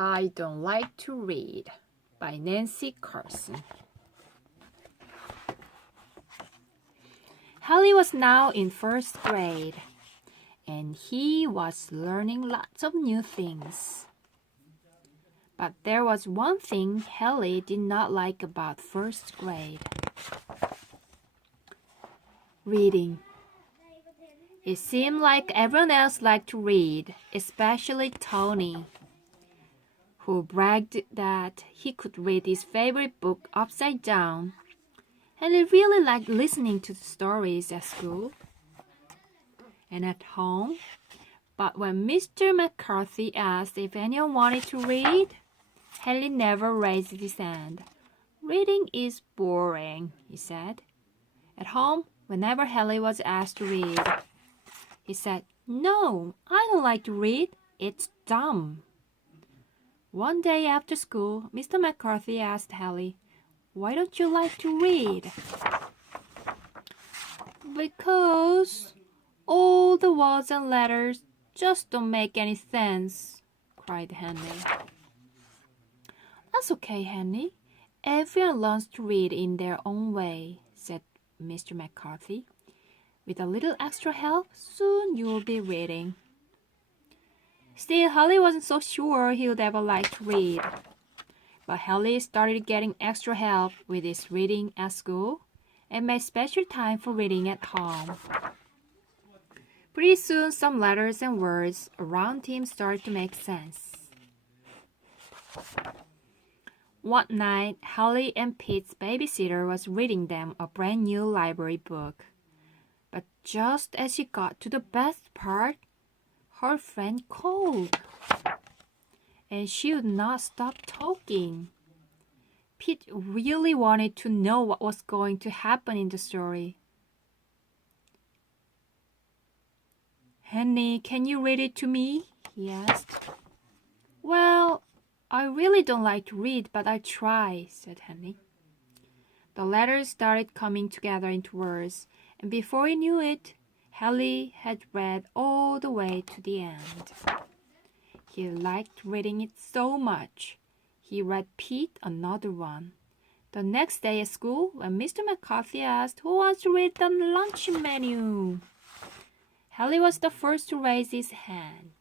I Don't Like to Read by Nancy Carlson. Hallie was now in first grade, and he was learning lots of new things. But there was one thing Hallie did not like about first grade. Reading. It seemed like everyone else liked to read, especially Tony, who bragged that he could read his favorite book upside down, and he really liked listening to the stories at school and at home. But when Mr. McCarthy asked if anyone wanted to read, Hallie never raised his hand. "Reading is boring," he said. At home, whenever Hallie was asked to read, he said, "No, I don't like to read. It's dumb." One day after school, Mr. McCarthy asked Hallie, "Why don't you like to read?" "Because all the words and letters just don't make any sense," cried Henry. "That's okay, Henry. Everyone learns to read in their own way," said Mr. McCarthy. "With a little extra help, soon you'll be reading." Still, Hallie wasn't so sure he would ever like to read. But Hallie started getting extra help with his reading at school and made special time for reading at home. Pretty soon, some letters and words around him started to make sense. One night, Hallie and Pete's babysitter was reading them a brand new library book. But just as she got to the best part, her friend called, and she would not stop talking. Pete really wanted to know what was going to happen in the story. "Henny, can you read it to me?" he asked. "Well, I really don't like to read, but I try," said Henny. The letters started coming together into words, and before he knew it, Hallie had read all the way to the end. He liked reading it so much. He read Pete another one. The next day at school, when Mr. McCarthy asked who wants to read the lunch menu, Hallie was the first to raise his hand.